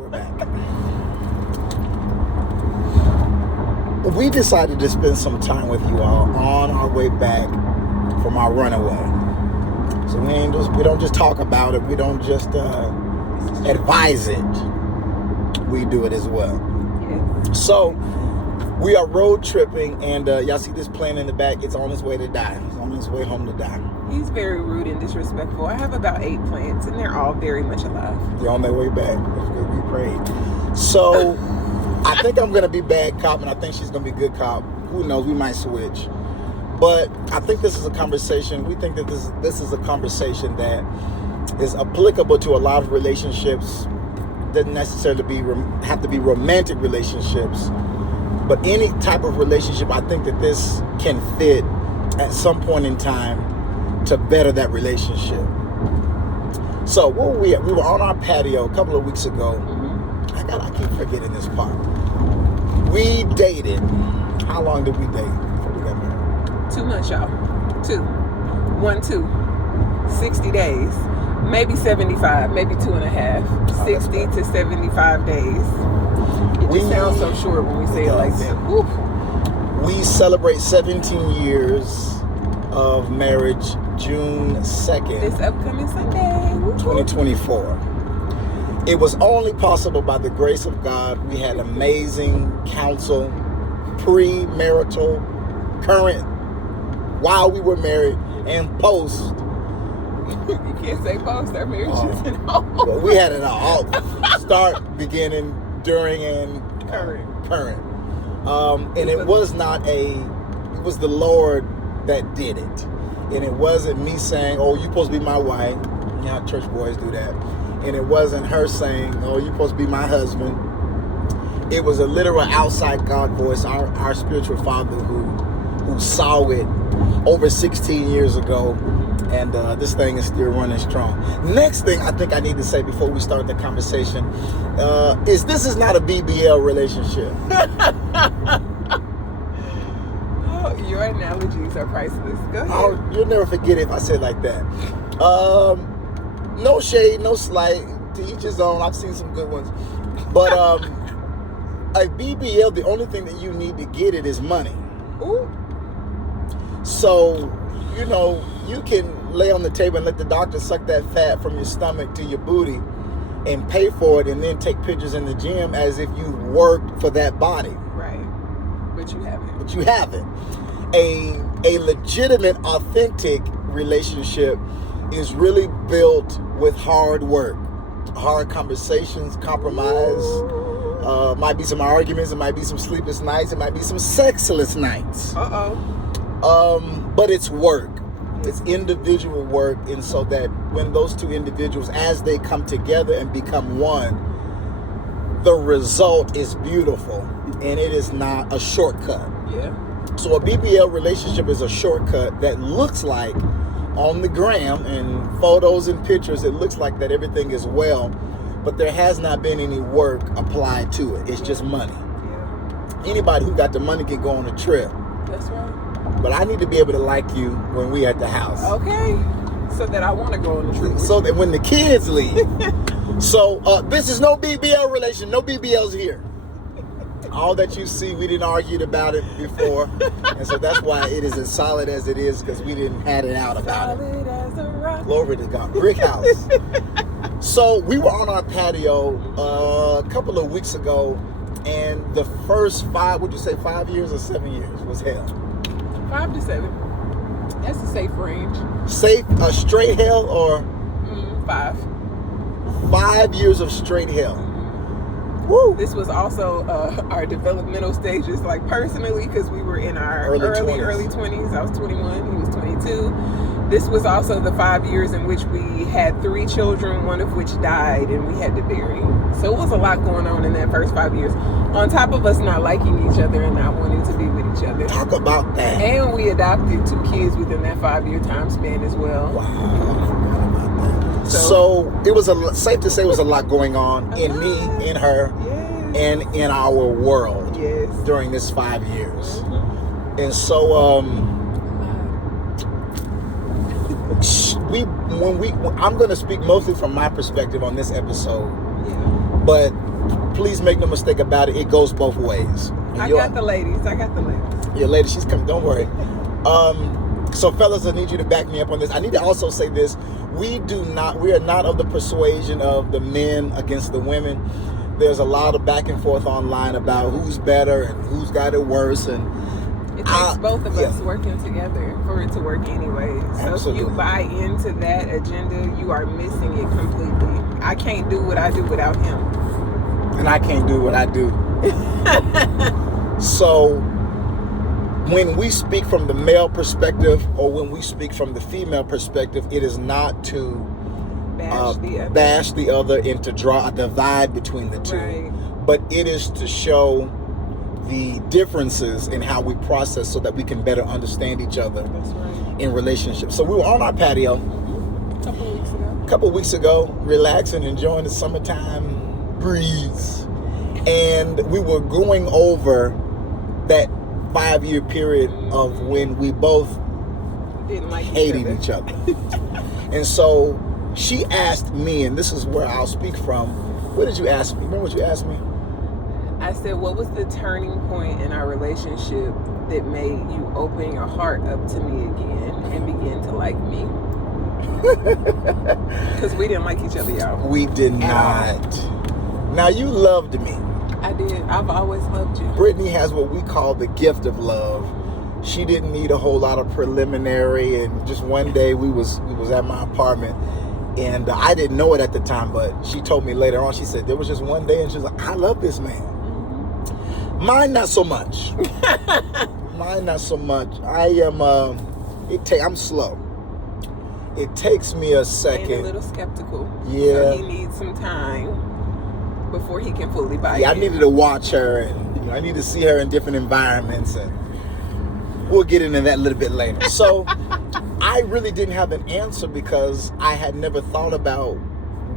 We're back. We decided to spend some time with you all on our way back from our runaway. So we don't just talk about it. We don't just advise it. We do it as well. Yes. So we are road tripping, and y'all see this plane in the back. It's on its way to die. It's on its way home to die. He's very rude and disrespectful. I have about 8 plants, and they're all very much alive. They're on their way back. That's good. We prayed. So I think I'm going to be bad cop, and I think she's going to be good cop. Who knows? We might switch. But I think this is a conversation. We think that this is a conversation that is applicable to a lot of relationships. Doesn't necessarily have to be romantic relationships, but any type of relationship. I think that this can fit at some point in time to better that relationship. So where were we at? We were on our patio a couple of weeks ago. I keep forgetting this part. We dated. How long did we date before we got married? 2 months, y'all. 60 days. Maybe 75, maybe 2.5. 60 to 75 days. It just sounds so short when we say it like that. Woo. We celebrate 17 years of marriage June 2nd. This upcoming Sunday. Woo. 2024. It was only possible by the grace of God. We had amazing counsel, pre-marital, current, while we were married, and post. You can't say post, our marriage isn't all. Well, we had it all. Start, beginning, during, and current. And it was it was the Lord that did it. And it wasn't me saying, oh, you're supposed to be my wife. You know how church boys do that. And it wasn't her saying, oh, you're supposed to be my husband. It was a literal outside God voice, our spiritual father who saw it over 16 years ago. And this thing is still running strong. Next thing I think I need to say before we start the conversation is this is not a BBL relationship. Oh, your analogies are priceless. Go ahead. You'll never forget it if I say it like that. No shade, no slight. To each his own. I've seen some good ones. But a BBL, the only thing that you need to get it is money. Ooh. So, you can lay on the table and let the doctor suck that fat from your stomach to your booty and pay for it and then take pictures in the gym as if you worked for that body. Right. But you haven't. You haven't. A legitimate, authentic relationship is really built with hard work, hard conversations, compromise. Might be some arguments. It might be some sleepless nights. It might be some sexless nights. But it's work. It's individual work, and so that when those two individuals, as they come together and become one, the result is beautiful, and it is not a shortcut. Yeah. So a BBL relationship is a shortcut that looks like on the gram and photos and pictures, it looks like that everything is well, but there has not been any work applied to it. It's just money. Yeah. Anybody who got the money can go on a trip. That's right. But I need to be able to like you when we at the house. Okay. So that I want to go on the trip. So that when the kids leave. So this is no BBL relation. No BBLs here. All that you see, we didn't argue about it before. And so that's why it is as solid as it is, because we didn't had it out about solid as a rock. Glory to God. Brick house. So we were on our patio a couple of weeks ago, and the first 5 years or 7 years was hell. 5 to 7. That's a safe range. Safe, straight hell, or 5. 5 years of straight hell. Woo. This was also our developmental stages, like personally, because we were in our early 20s. I was 21, he was 22. This was also the 5 years in which we had 3 children, one of which died, and we had to bury. So it was a lot going on in that first 5 years. On top of us not liking each other and not wanting to be with each other. Talk about that. And we adopted 2 kids within that 5-year time span as well. Wow, I forgot about that. So it was safe to say it was a lot going on in me, in her, and in our world during this 5 years. And so I'm going to speak mostly from my perspective on this episode. But please make no mistake about it. It goes both ways. I got the ladies. Your lady, she's coming. Don't worry. So fellas, I need you to back me up on this. I need to also say this. We are not of the persuasion of the men against the women. There's a lot of back and forth online about who's better and who's got it worse. And it takes both of us working together for it to work anyway. So Absolutely. If you buy into that agenda, you are missing it completely. I can't do what I do without him. And I can't do what I do. So when we speak from the male perspective or when we speak from the female perspective, it is not to bash the other and to draw a divide between the two. Right. But it is to show the differences in how we process so that we can better understand each other in relationships. So we were on our patio a couple of weeks ago, relaxing, enjoying the summertime breeze. And we were going over that 5-year period of when we both didn't like hated each other. And so she asked me, and this is where I'll speak from. What did you ask me? Remember what you asked me? I said, what was the turning point in our relationship that made you open your heart up to me again and begin to like me? Because we didn't like each other, y'all. We did not. Now, you loved me. I did. I've always loved you. Brittany has what we call the gift of love. She didn't need a whole lot of preliminary, and just one day we was at my apartment, and I didn't know it at the time, but she told me later on. She said there was just one day, and she was like, "I love this man." Mm-hmm. Mine not so much. Mine not so much. I am. I'm slow. It takes me a second. And a little skeptical. Yeah. So he needs some time before he can fully buy it. Yeah, I needed to watch her, and I need to see her in different environments, and we'll get into that a little bit later. So I really didn't have an answer because I had never thought about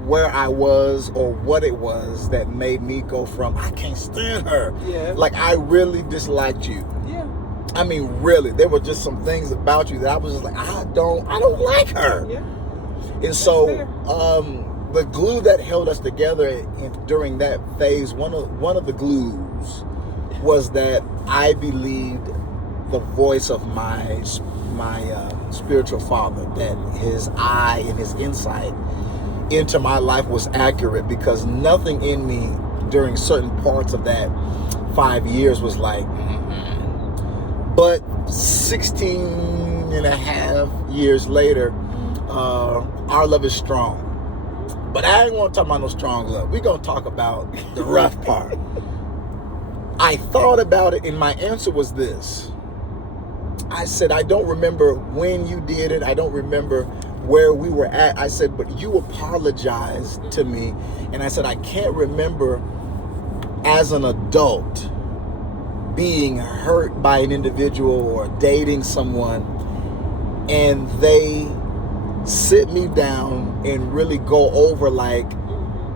where I was or what it was that made me go from, I can't stand her. Yeah. Like, I really disliked you. Yeah. I mean, really, there were just some things about you that I was just like, I don't like her. Yeah. And That's so, fair. The glue that held us together during that phase, one of the glues was that I believed the voice of my spiritual father, that his eye and his insight into my life was accurate, because nothing in me during certain parts of that 5 years was like, But 16 and a half years later, our love is strong. But I ain't want to talk about no strong love. We're going to talk about the rough part. I thought about it, and my answer was this. I said, I don't remember when you did it. I don't remember where we were at. I said, but you apologized to me. And I said, I can't remember as an adult being hurt by an individual or dating someone and they sit me down and really go over like,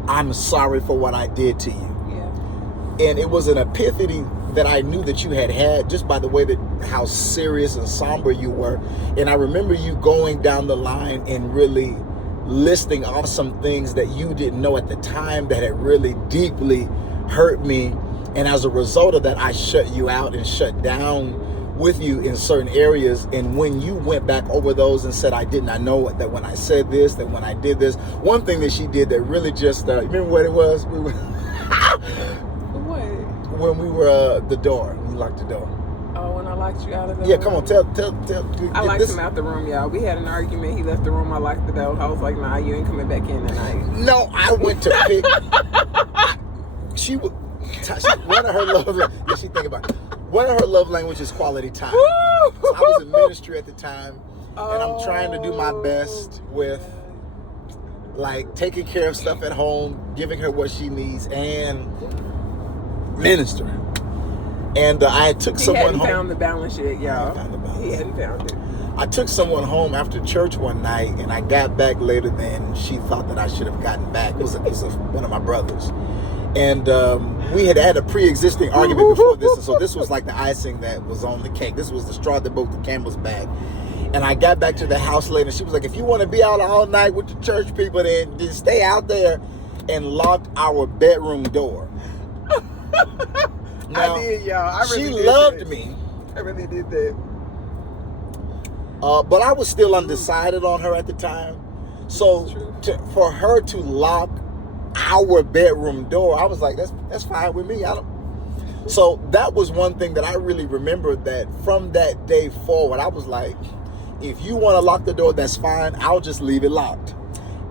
I'm sorry for what I did to you. Yeah. And it was an epiphany that I knew that you had just by the way that how serious and somber you were. And I remember you going down the line and really listing off some things that you didn't know at the time that had really deeply hurt me. And as a result of that, I shut you out and shut down with you in certain areas. And when you went back over those and said, I did not know that when I said this, that when I did this, one thing that she did that really just, remember what it was? We were what? When we were the door, we locked the door. Oh, when I locked you out of the room? Yeah, come on, tell. I locked him out the room, y'all. We had an argument. He left the room. I locked the door. I was like, nah, you ain't coming back in tonight. No, I went to pick. One of her love. She think about it. One of her love languages is quality time. So I was in ministry at the time, and I'm trying to do my best with like taking care of stuff at home, giving her what she needs, and ministering. And I took someone home. He hadn't found the balance yet, y'all. He hadn't found it. I took someone home after church one night, and I got back later than she thought that I should have gotten back. It was one of my brothers. And we had a pre-existing argument before this, and so this was like the icing that was on the cake. This was the straw that broke the camel's back. And I got back to the house later, and she was like, if you want to be out all night with the church people, then stay out there, and locked our bedroom door. Now, I did, y'all. I really she loved that. me. I really did that. But I was still undecided on her at the time. So for her to lock our bedroom door, I was like, that's fine with me. So that was one thing that I really remembered, that from that day forward, I was like, if you want to lock the door, that's fine. I'll just leave it locked.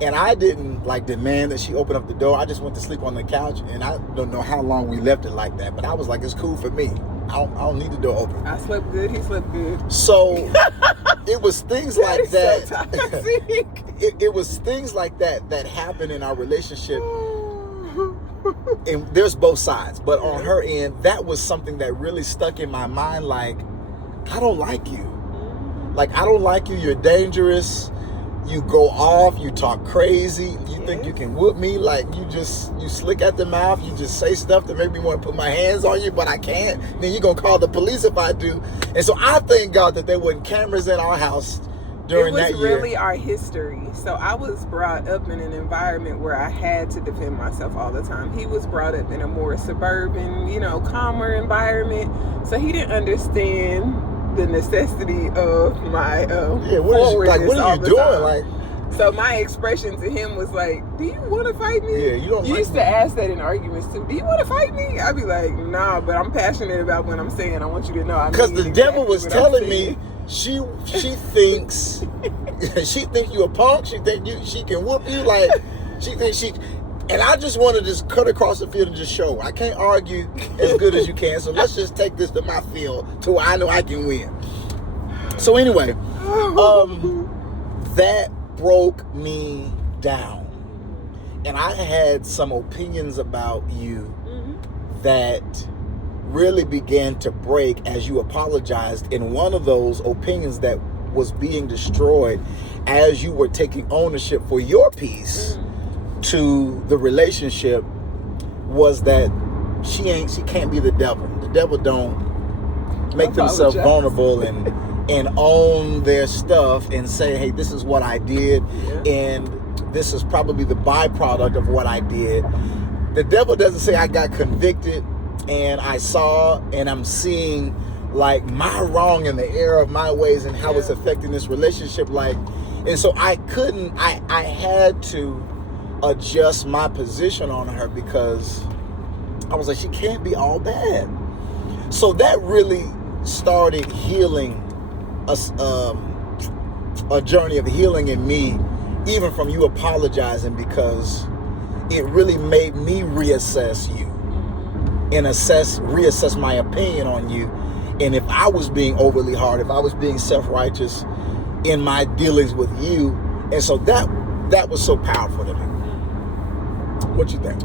And I didn't like demand that she open up the door. I just went to sleep on the couch, and I don't know how long we left it like that. But I was like, it's cool for me. I don't need the door open. I slept good. He slept good. So it was things like that. So toxic. It was things like that happened in our relationship. And there's both sides. But on her end, that was something that really stuck in my mind. Like, I don't like you. Like, I don't like you. You're dangerous. You go off, you talk crazy, you think you can whoop me, like you slick at the mouth, you just say stuff that make me want to put my hands on you, but I can't. Then you're going to call the police if I do. And so I thank God that there weren't cameras in our house during that year. It was really our history. So I was brought up in an environment where I had to defend myself all the time. He was brought up in a more suburban, calmer environment. So he didn't understand the necessity of my what are you doing? Like, so my expression to him was like, do you want to fight me? Yeah, you don't. You used to ask that in arguments too. Do you want to fight me? I'd be like, nah, but I'm passionate about what I'm saying. I want you to know. Because the devil was telling me she thinks you a punk. She think she can whoop you. Like she thinks she. And I just want to just cut across the field and just show. I can't argue as good as you can. So let's just take this to my field to where I know I can win. So anyway, that broke me down. And I had some opinions about you that really began to break as you apologized. And one of those opinions that was being destroyed as you were taking ownership for your piece to the relationship was that she can't be the devil. The devil don't make themselves vulnerable and own their stuff and say, hey, this is what I did, and this is probably the byproduct of what I did. The devil doesn't say I got convicted and I saw and I'm seeing like my wrong in the error of my ways and how it's affecting this relationship. And so I had to adjust my position on her because I was like, she can't be all bad. So that really started healing a journey of healing in me, even from you apologizing, because it really made me reassess you and reassess my opinion on you. And if I was being overly hard, if I was being self-righteous in my dealings with you. And so that was so powerful to me. What you think?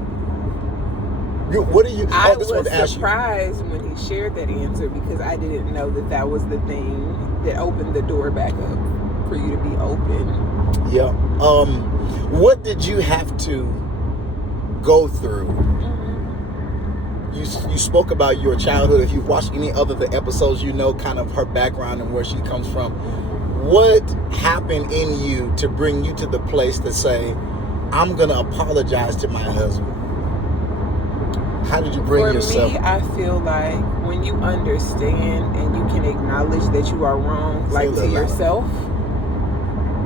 I was surprised when he shared that answer because I didn't know that was the thing that opened the door back up for you to be open. Yeah. What did you have to go through? You spoke about your childhood. If you've watched any other the episodes, you know kind of her background and where she comes from. What happened in you to bring you to the place to say, I'm going to apologize to my husband? How did you bring yourself? For me, I feel like when you understand and you can acknowledge that you are wrong, like to yourself,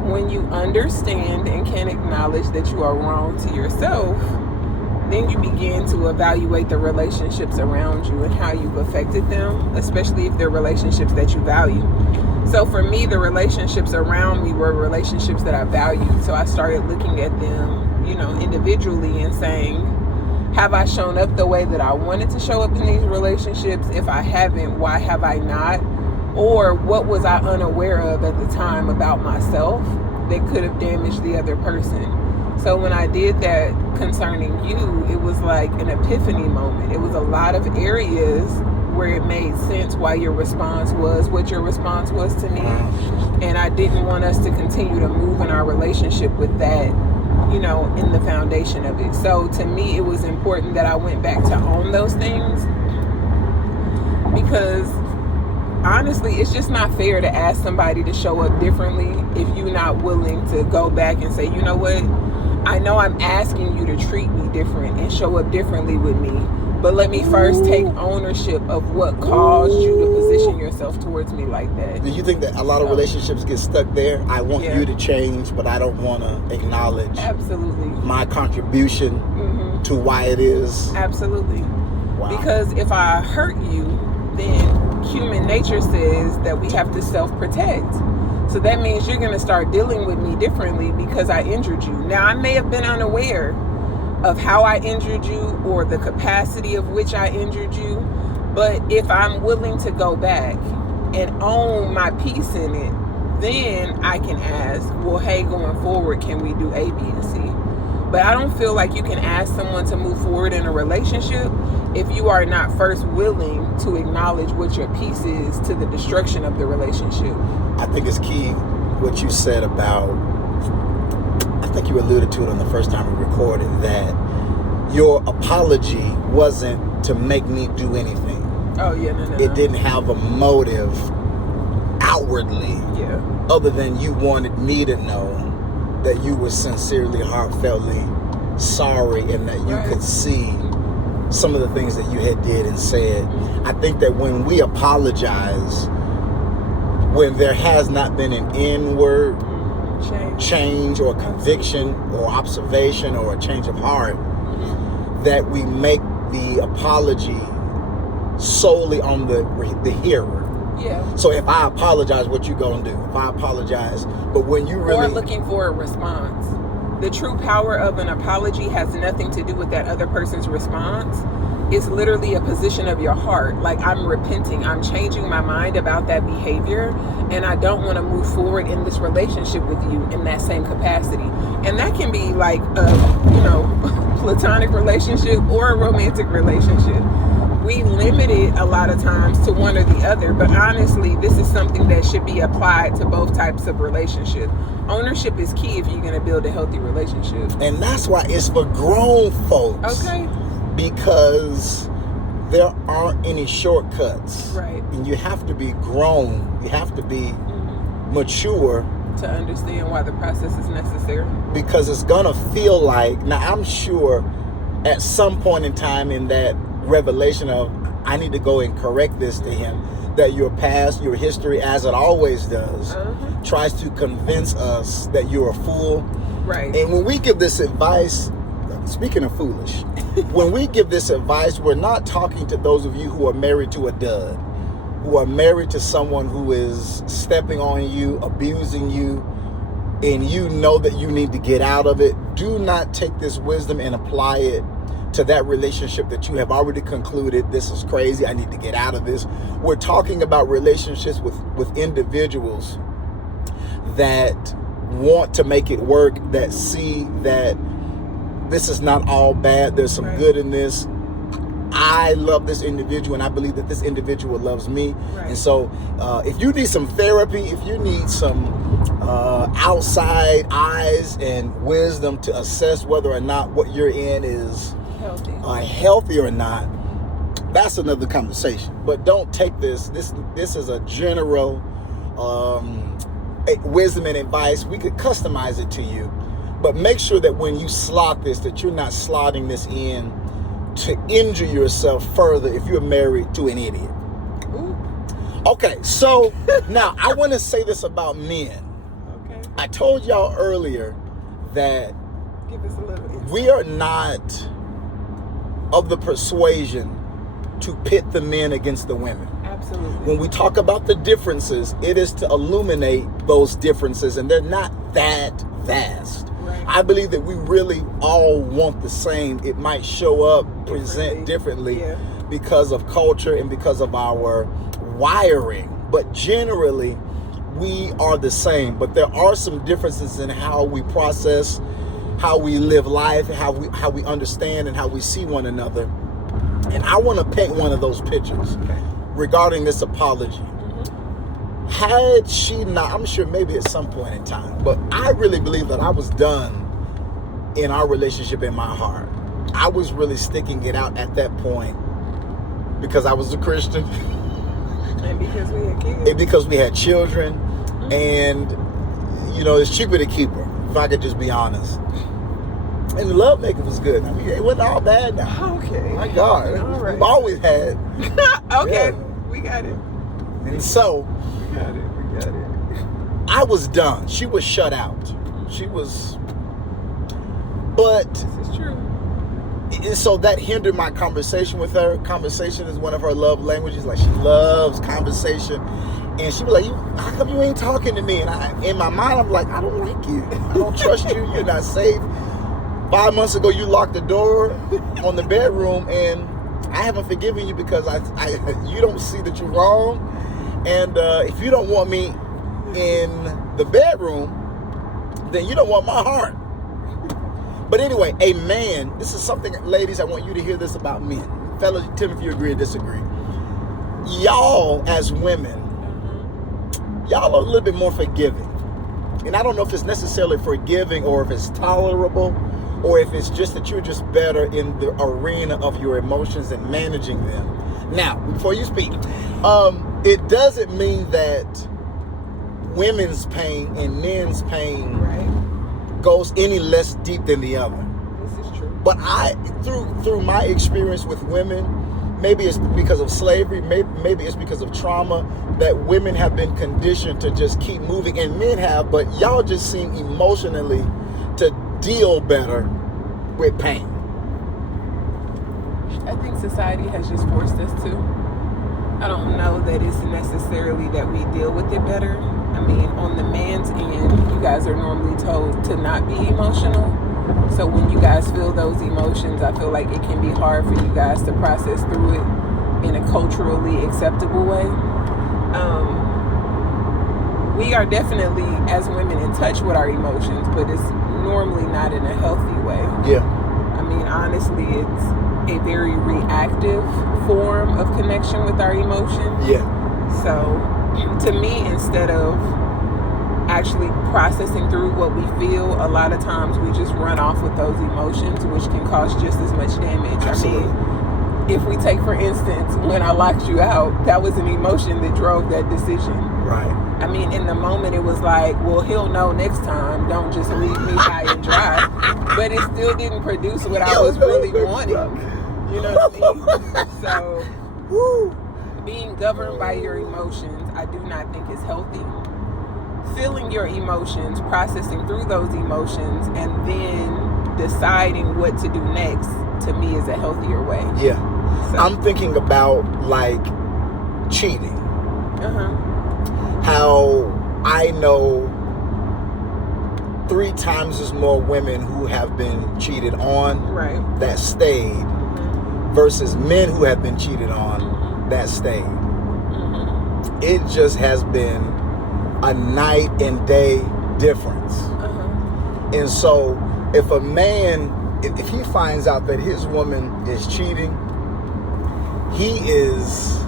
when you understand and can acknowledge that you are wrong to yourself, then you begin to evaluate the relationships around you and how you've affected them, especially if they're relationships that you value. So for me, the relationships around me were relationships that I valued. So I started looking at them, individually and saying, have I shown up the way that I wanted to show up in these relationships? If I haven't, why have I not? Or what was I unaware of at the time about myself that could have damaged the other person? So when I did that concerning you, it was like an epiphany moment. It was a lot of areas where it made sense why your response was what your response was to me. And I didn't want us to continue to move in our relationship with that, in the foundation of it. So to me, it was important that I went back to own those things, because honestly, it's just not fair to ask somebody to show up differently if you're not willing to go back and say, you know what, I know I'm asking you to treat me different and show up differently with me, but let me first take ownership of what caused you to position yourself towards me like that. Do you think that a lot of relationships get stuck there? I want you to change, but I don't want to acknowledge my contribution to why it is. Absolutely. Wow. Because if I hurt you, then human nature says that we have to self-protect. So that means you're going to start dealing with me differently because I injured you. Now, I may have been unaware of how I injured you or the capacity of which I injured you, but if I'm willing to go back and own my piece in it, then I can ask, well, hey, going forward, can we do A, B, and C? But I don't feel like you can ask someone to move forward in a relationship if you are not first willing to acknowledge what your piece is to the destruction of the relationship. I think it's key what you said about, I think you alluded to it on the first time we recorded, that your apology wasn't to make me do anything. Oh, yeah, no. It didn't have a motive outwardly, other than you wanted me to know that you were sincerely, heartfeltly sorry, and that you could see some of the things that you had did and said. I think that when we apologize, when there has not been an inward change or conviction or observation or a change of heart, that we make the apology solely on the hearer. Yeah. So if I apologize, what you gonna do? If I apologize, but when you really... Or looking for a response. The true power of an apology has nothing to do with that other person's response. It's literally a position of your heart. Like, I'm repenting. I'm changing my mind about that behavior, and I don't want to move forward in this relationship with you in that same capacity. And that can be like a, platonic relationship or a romantic relationship. We limit it a lot of times to one or the other, but honestly, this is something that should be applied to both types of relationship. Ownership is key if you're going to build a healthy relationship. And that's why it's for grown folks. Okay. Because there aren't any shortcuts. Right. And you have to be grown. You have to be mature. To understand why the process is necessary. Because it's going to feel like, now I'm sure at some point in time in that revelation of, I need to go and correct this to him, that your past, your history, as it always does, tries to convince us that you're a fool. Right. And when we give this advice, speaking of foolish, when we give this advice, we're not talking to those of you who are married to a dud, who are married to someone who is stepping on you, abusing you, and you know that you need to get out of it. Do not take this wisdom and apply it to that relationship that you have already concluded, this is crazy, I need to get out of this. We're talking about relationships with individuals that want to make it work, that see that this is not all bad, there's some good in this. I love this individual, and I believe that this individual loves me. And so if you need some therapy, if you need some outside eyes and wisdom to assess whether or not what you're in is healthy or not, that's another conversation. But don't take this is a general wisdom and advice. We could customize it to you, but make sure that when you slot this, that you're not slotting this in to injure yourself further if you're married to an idiot. Okay, so now I want to say this about men. Okay. I told y'all earlier that we are not of the persuasion to pit the men against the women. Absolutely. When we talk about the differences, it is to illuminate those differences, and they're not that vast. Right. I believe that we really all want the same. It might show up, present differently because of culture and because of our wiring, but generally we are the same. But there are some differences in how we process, how we live life, how we understand and how we see one another. And I want to paint one of those pictures regarding this apology. Had she not, I'm sure maybe at some point in time, but I really believe that I was done in our relationship in my heart. I was really sticking it out at that point because I was a Christian. And because we had kids. And because we had children. And, it's cheaper to keep her, if I could just be honest. And the love making was good. I mean, it wasn't all bad now. Okay. My God. All right. We've always had. Okay. Yeah. We got it. And so. We got it. I was done. She was shut out. She was. But. This is true. And so that hindered my conversation with her. Conversation is one of her love languages. Like, she loves conversation. And she was like, how come you ain't talking to me? And in my mind, I'm like, I don't like you. I don't trust you. You're not safe. 5 months ago, you locked the door on the bedroom, and I haven't forgiven you because you don't see that you're wrong. And if you don't want me in the bedroom, then you don't want my heart. But anyway, a man, this is something, ladies, I want you to hear this about men. Fellas, tell me if you agree or disagree. Y'all, as women, y'all are a little bit more forgiving. And I don't know if it's necessarily forgiving or if it's tolerable or if it's just that you're just better in the arena of your emotions and managing them. Now, before you speak, it doesn't mean that women's pain and men's pain goes any less deep than the other. This is true. But through my experience with women, maybe it's because of slavery, maybe it's because of trauma, that women have been conditioned to just keep moving, and men have, but y'all just seem emotionally to deal better with pain. I think society has just forced us to. I don't know that it's necessarily that we deal with it better. I mean, on the man's end, you guys are normally told to not be emotional. So when you guys feel those emotions, I feel like it can be hard for you guys to process through it in a culturally acceptable way. We are definitely, as women, in touch with our emotions, but it's normally not in a healthy way. Yeah. I mean, honestly, it's a very reactive form of connection with our emotions. Yeah. So, to me, instead of actually processing through what we feel, a lot of times we just run off with those emotions, which can cause just as much damage. Absolutely. I mean, if we take, for instance, when I locked you out, that was an emotion that drove that decision. Right. I mean, in the moment, it was like, well, he'll know next time. Don't just leave me high and dry. But it still didn't produce what I was really wanting. You know what I mean? So, being governed by your emotions, I do not think is healthy. Feeling your emotions, processing through those emotions, and then deciding what to do next, to me, is a healthier way. Yeah. So. I'm thinking about, like, cheating. How I know 3 times as more women who have been cheated on that stayed versus men who have been cheated on that stayed. It just has been a night and day difference. And so if a man, if he finds out that his woman is cheating, he is...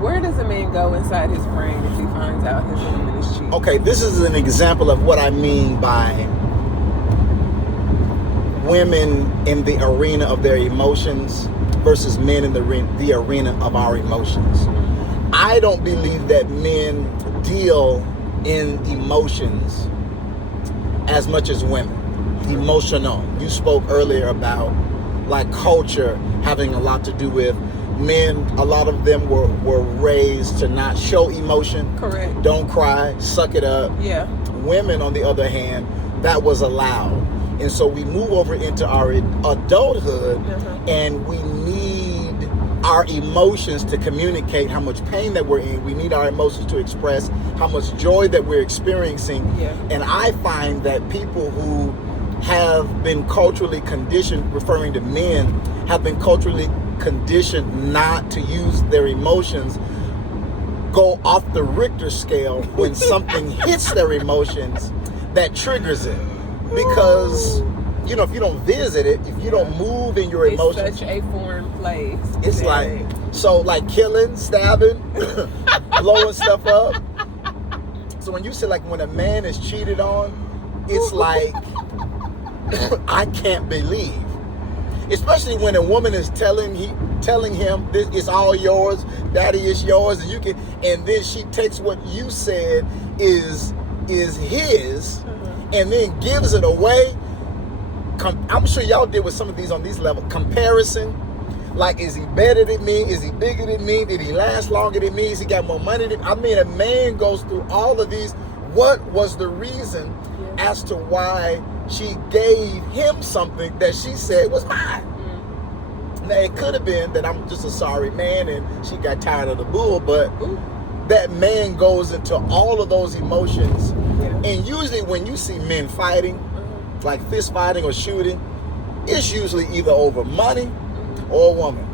Where does a man go inside his brain if he finds out his woman is cheating? Okay, this is an example of what I mean by women in the arena of their emotions versus men in the arena of our emotions. I don't believe that men deal in emotions as much as women. Emotional. You spoke earlier about, like, culture having a lot to do with men. A lot of them were raised to not show emotion. Correct. Don't cry, suck it up. Yeah. Women, on the other hand, that was allowed. And so we move over into our adulthood, and we need our emotions to communicate how much pain that we're in. We need our emotions to express how much joy that we're experiencing. Yeah. And I find that people who have been culturally conditioned, referring to men, have been culturally conditioned not to use their emotions, go off the Richter scale when something hits their emotions that triggers it. Because, you know, if you don't visit it, if you don't move in your emotions, it's such a foreign place. It's like, so like killing, stabbing, blowing stuff up. So when you say, like, when a man is cheated on, it's like, I can't believe. Especially when a woman is telling him this is all yours, daddy, is yours, and you can, and then she takes what you said is his, and then gives it away. I'm sure y'all deal with some of these on these levels. Comparison. Like, is he better than me? Is he bigger than me? Did he last longer than me? Has he got more money than me? I mean, a man goes through all of these. What was the reason as to why she gave him something that she said was mine? Now, it could have been that I'm just a sorry man and she got tired of the bull, but that man goes into all of those emotions. And usually when you see men fighting, like fist fighting or shooting, it's usually either over money or a woman.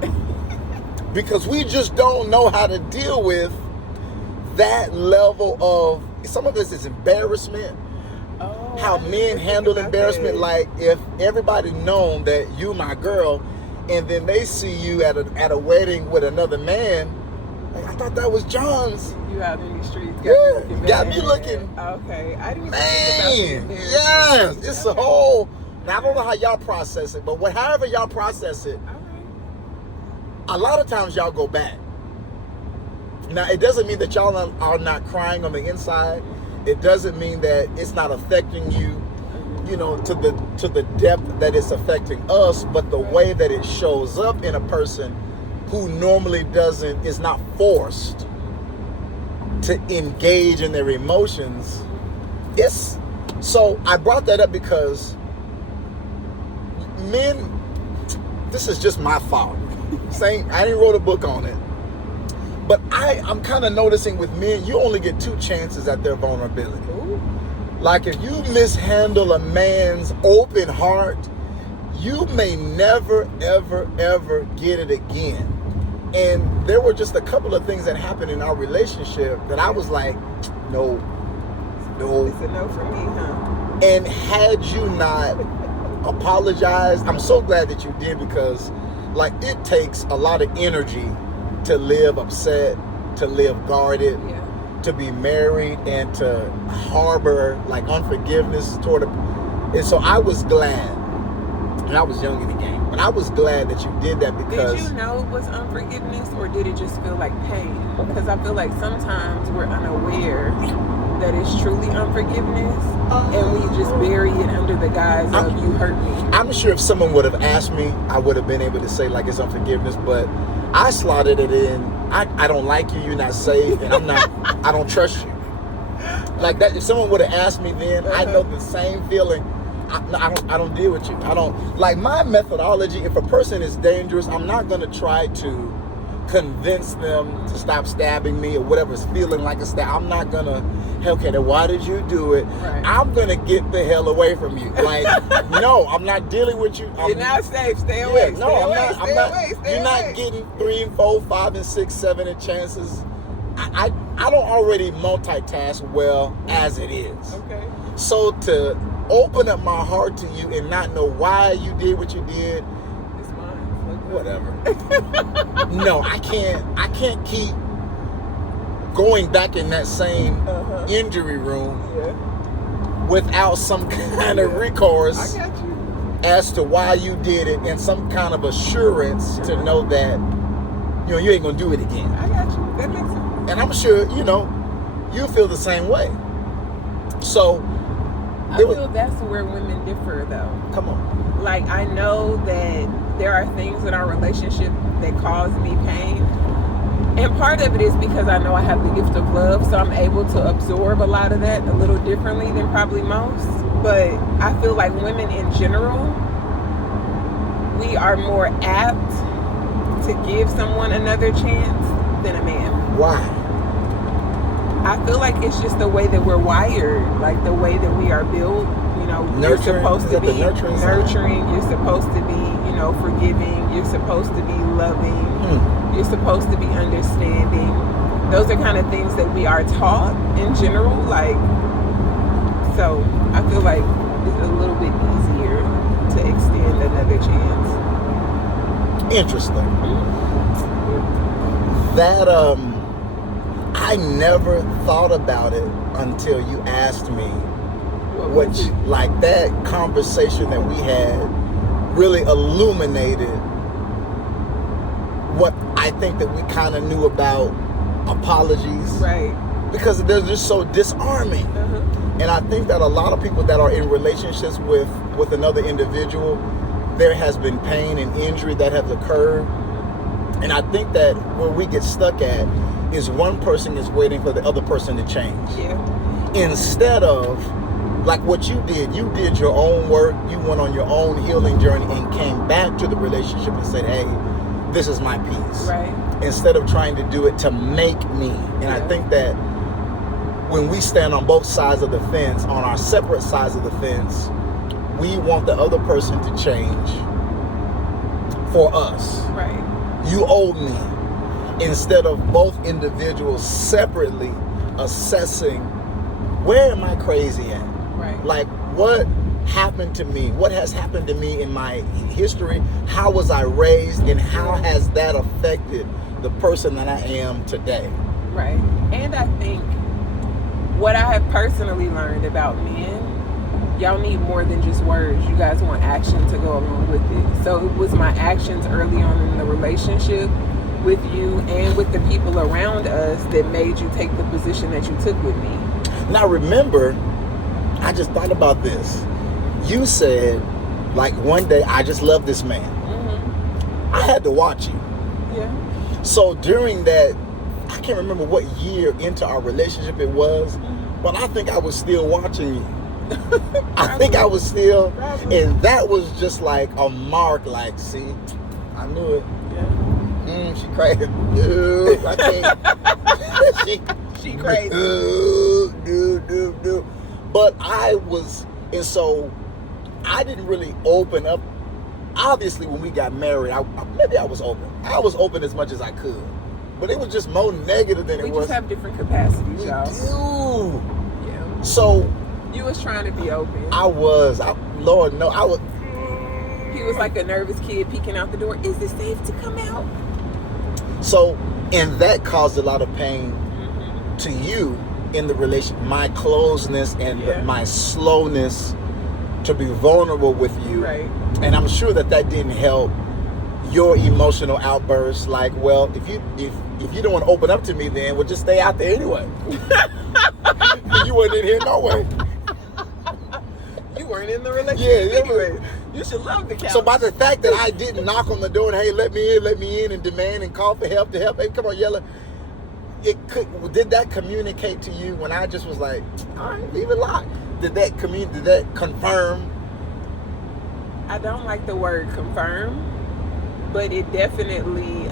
Because we just don't know how to deal with that level of, some of this is embarrassment. How men handle embarrassment. Like, if everybody known that you my girl, and then they see you at a wedding with another man, like, I thought that was John's. You out in these streets, got me looking. Okay, I didn't even think about that. Yes, it's a whole. Now, I don't know how y'all process it, but however y'all process it, a lot of times y'all go back. Now, it doesn't mean that y'all are not crying on the inside. It doesn't mean that it's not affecting you, you know, to the depth that it's affecting us, but the way that it shows up in a person who normally is not forced to engage in their emotions. So I brought that up because men, this is just my fault. I didn't wrote a book on it. But I'm kind of noticing with men, you only get 2 chances at their vulnerability. Like, if you mishandle a man's open heart, you may never, ever, ever get it again. And there were just a couple of things that happened in our relationship that I was like, no. It's a no for me, huh? And had you not apologized, I'm so glad that you did, because, like, it takes a lot of energy to live upset, to live guarded, to be married, and to harbor, like, unforgiveness toward and so I was glad, and I was young in the game, but I was glad that you did that, because... Did you know it was unforgiveness, or did it just feel like pain? Because I feel like sometimes we're unaware that it's truly unforgiveness, and we just bury it under the guise of you hurt me. I'm sure if someone would have asked me, I would have been able to say, like, it's unforgiveness, but I slotted it in. I don't like you. You're not safe, and I don't trust you. Like that. If someone would have asked me then, I know the same feeling. I don't deal with you. I don't like my methodology. If a person is dangerous, I'm not going to try to convince them to stop stabbing me or whatever's feeling like a stab. I'm not going to. Okay, then why did you do it? Right. I'm going to get the hell away from you. Like, no, I'm not dealing with you. You're not safe. Stay away. No, I'm not. You're not getting 3 and 4, 5 and 6, 7 chances. I don't already multitask well as it is. Okay. So to open up my heart to you and not know why you did what you did, it's mine. Whatever. No, I can't keep going back in that same injury room without some kind of recourse as to why you did it, and some kind of assurance to know that, you know, you ain't gonna do it again. I got you. That makes sense. And I'm sure, you know, you feel the same way. So I feel that's where women differ, though. Come on. Like, I know that there are things in our relationship that cause me pain. And part of it is because I know I have the gift of love, so I'm able to absorb a lot of that a little differently than probably most. But I feel like women in general, we are more apt to give someone another chance than a man. Why? I feel like it's just the way that we're wired, like the way that we are built. You know, you're supposed to be nurturing, you're supposed to be, you know, forgiving, you're supposed to be loving, you're supposed to be understanding. Those are kind of things that we are taught in general. Like, so I feel like it's a little bit easier to extend another chance. Interesting. That I never thought about it until you asked me like that conversation that we had really illuminated what I think that we kind of knew about apologies. Right. Because they're just so disarming. And I think that a lot of people that are in relationships with another individual, there has been pain and injury that has occurred. And I think that where we get stuck at is one person is waiting for the other person to change. Yeah. Instead of, like what you did your own work, you went on your own healing journey and came back to the relationship and said, hey, this is my piece. Right. Instead of trying to do it to make me. And I think that when we stand on both sides of the fence, on our separate sides of the fence, we want the other person to change for us. Right. You owe me. Instead of both individuals separately assessing, where am I crazy at? Right. Like, what happened to me? What has happened to me in my history? How was I raised? And how has that affected the person that I am today? Right. And I think what I have personally learned about men, y'all need more than just words. You guys want action to go along with it. So it was my actions early on in the relationship with you and with the people around us that made you take the position that you took with me. Now remember, I just thought about this. You said, like, one day, I just love this man. Mm-hmm. I had to watch you. Yeah. So during that, I can't remember what year into our relationship it was, but I think I was still watching you. I think I was still, and that was just like a mark, like, see, I knew it. Yeah. She crazy. I can't. She crazy. But I was, and so I didn't really open up. Obviously, when we got married, maybe I was open. I was open as much as I could. But it was just more negative than it was. We just have different capacities, y'all. We do. Yeah. So you was trying to be open. I was. Lord, no, I was. He was like a nervous kid peeking out the door. Is it safe to come out? So, and that caused a lot of pain to you in the relation. My closeness and my slowness to be vulnerable with you. Right. And I'm sure that didn't help your emotional outbursts. Like, well, if you don't want to open up to me, then we'll just stay out there anyway. You weren't in here no way. You weren't in the relationship anyway. You should love the couch. So by the fact that I didn't knock on the door and, hey, let me in, and demand and call for help, hey, come on, yelling. Did that communicate to you when I just was like, all right, leave it locked? Did that confirm? I don't like the word confirm, but it definitely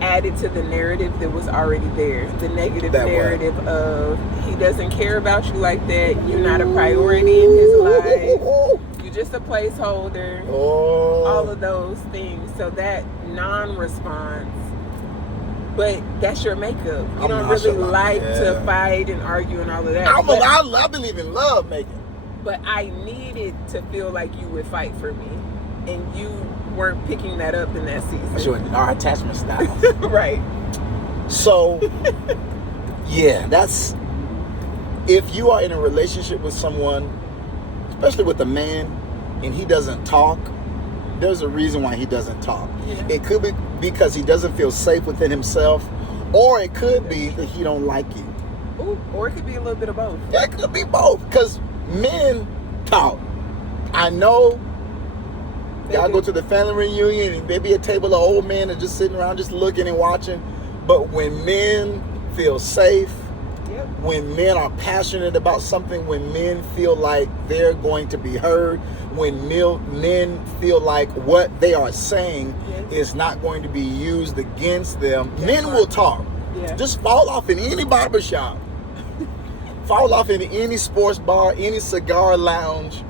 added to the narrative that was already there. The negative narrative of he doesn't care about you like that. You're not a priority in his life. You're just a placeholder. All of those things. So that non-response, but that's your makeup. You don't really like to fight and argue and all of that. I believe in love making. But I needed to feel like you would fight for me, and you weren't picking that up in that season. Sure, our attachment style. Right. So, yeah, that's, if you are in a relationship with someone, especially with a man, and he doesn't talk, there's a reason why he doesn't talk. Yeah. It could be because he doesn't feel safe within himself, or it could be that he don't like you. Ooh, or it could be a little bit of both. Yeah, it could be both, because men talk. I know y'all go to the family reunion and maybe a table of old men are just sitting around just looking and watching. But when men feel safe, when men are passionate about something, when men feel like they're going to be heard, when men feel like what they are saying is not going to be used against them, men will talk. Yeah. Just fall off in any barbershop. Fall off in any sports bar, any cigar lounge.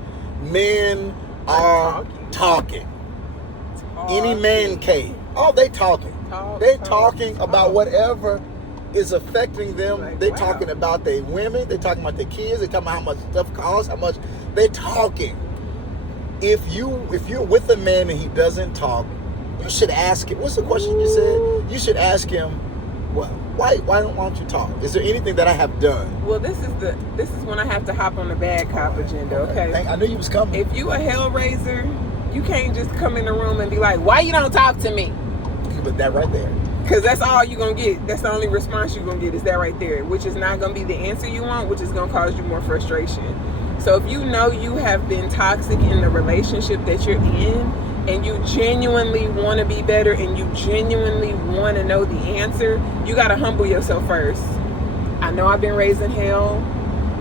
Men are talking. Any man cave. Oh, they talking. They talking about whatever is affecting them. Like, they talking about their women. They talking about their kids. They talking about how much stuff costs. How much they talking. If you're with a man and he doesn't talk, you should ask him. What's the question you said? You should ask him, why don't you talk? Is there anything that I have done? Well, this is when I have to hop on the bad cop agenda, okay? I knew you was coming. If you a hellraiser, you can't just come in the room and be like, why you don't talk to me? But that right there. Because that's all you're going to get. That's the only response you're going to get is that right there, which is not going to be the answer you want, which is going to cause you more frustration. So if you know you have been toxic in the relationship that you're in, and you genuinely want to be better, and you genuinely want to know the answer, you got to humble yourself first. I know I've been raised in hell,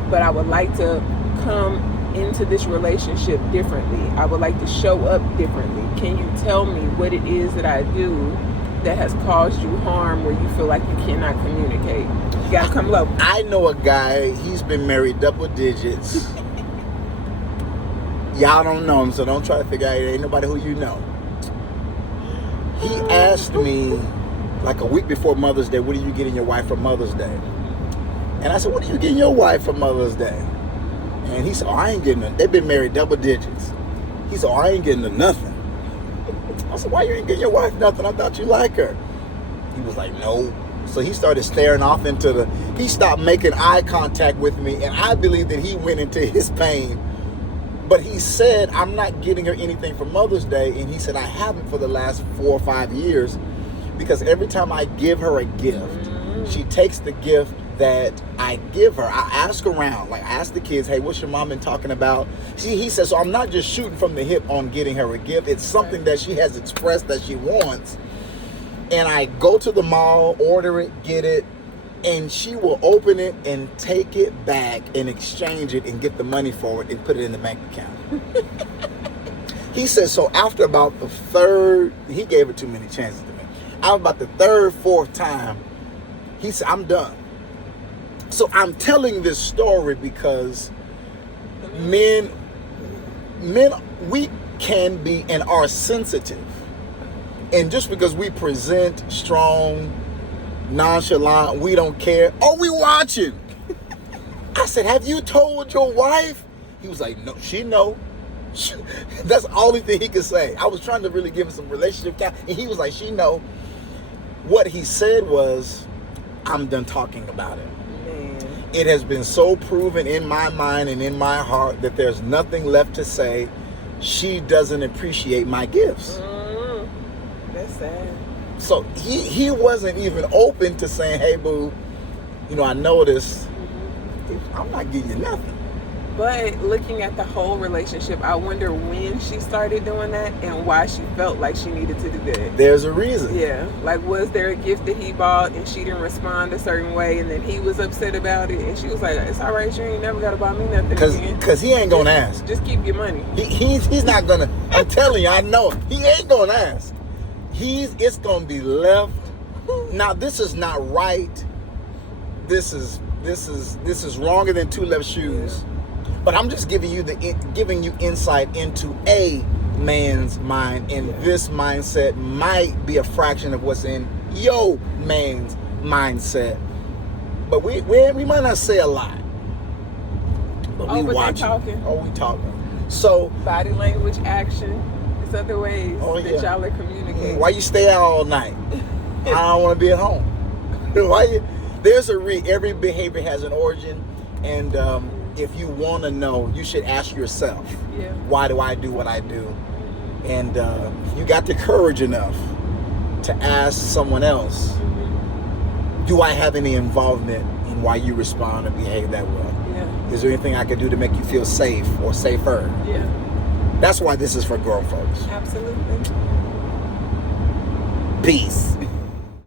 but I would like to come into this relationship differently. I would like to show up differently. Can you tell me what it is that I do that has caused you harm where you feel like you cannot communicate? You gotta come low. I know a guy, he's been married double digits. Y'all don't know him, so don't try to figure out, ain't nobody who you know. He asked me like a week before Mother's Day, what are you getting your wife for Mother's Day? And I said, what are you getting your wife for Mother's Day? And he said, oh, I ain't getting nothing. They've been married double digits. He said, oh, I ain't getting nothing. I said, why you ain't getting your wife nothing? I thought you like her. He was like, no. So he started staring off into he stopped making eye contact with me, and I believe that he went into his pain. But he said, I'm not getting her anything for Mother's Day. And he said, I haven't for the last 4 or 5 years, because every time I give her a gift, she takes the gift that I give her. I ask around, like I ask the kids, hey, what's your mom been talking about? He says, so I'm not just shooting from the hip on getting her a gift. It's something that she has expressed that she wants. And I go to the mall, order it, get it, and she will open it and take it back and exchange it and get the money for it and put it in the bank account. He says, so after about the third, he gave it too many chances to me. After about the third, fourth time, he said, I'm done. So I'm telling this story because men, we can be and are sensitive. And just because we present strong, nonchalant, we don't care. Oh, we watching. I said, have you told your wife? He was like, no, she know. That's the only thing he could say. I was trying to really give him some relationship count, and he was like, she know. What he said was, I'm done talking about it. It has been so proven in my mind and in my heart that there's nothing left to say. She doesn't appreciate my gifts. That's sad. So he wasn't even open to saying, hey, boo, I noticed I'm not getting you nothing. But looking at the whole relationship, I wonder when she started doing that and why she felt like she needed to do that. There's a reason. Yeah. Like, was there a gift that he bought and she didn't respond a certain way, and then he was upset about it, and she was like, it's all right, you ain't never got to buy me nothing again. Because he ain't going to ask. Just keep your money. He's not going to. I'm telling you, I know. He ain't going to ask. It's going to be left. Now, this is not right. This is wronger than two left shoes. But I'm just giving you insight into a man's mind, and this mindset might be a fraction of what's in your man's mindset. But we might not say a lot, but we watching. We talking. So body language, action, there's other ways that y'all are communicating. Why you stay out all night? I don't want to be at home. Every behavior has an origin, and if you want to know, you should ask yourself, why do I do what I do? And you got the courage enough to ask someone else, do I have any involvement in why you respond or behave that way? Yeah. Is there anything I can do to make you feel safe or safer? Yeah. That's why this is for grown folks. Absolutely. Peace.